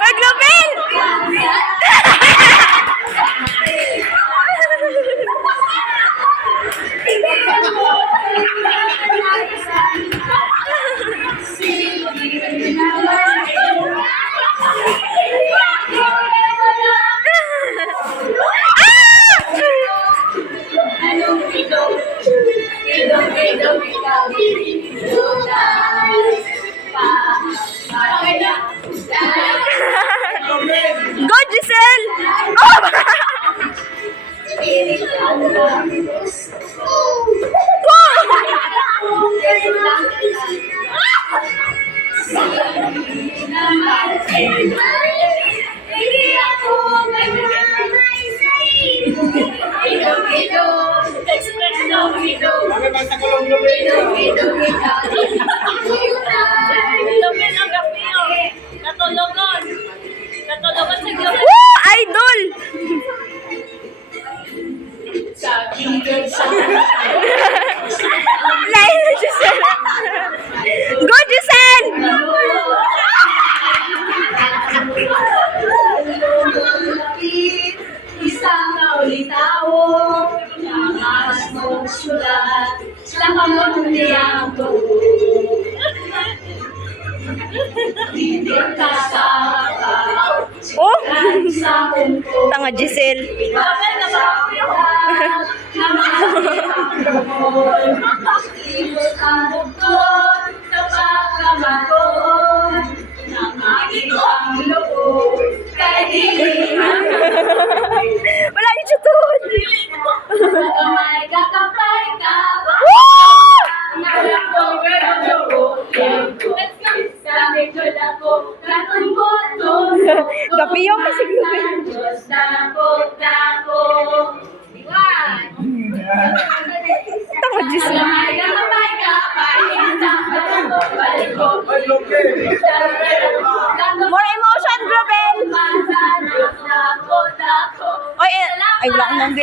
Maglupin! Go, Giselle! Woo! Idol! Lain na Giselle! Go, Giselle! Isang kaulitawo, nangas mong sulat, laman niyang tuwa. Hindi ka sa Oh! sa mundo. Tanga Giselle. Ibot ang bukod sa pagkamaton ng aking ang loob kay dilim. Wala yung tutod! Kamay kakapay ka ba? Woo! Nalakong sabi ko na ko katong botong Gapiyo kasi glupin. Diyos na ko. Iwan. Tanga Giselle. Kamay kakapay ka ba? Balik ko. More emotion, Grobel! Diyos na ko. Ay, wala akong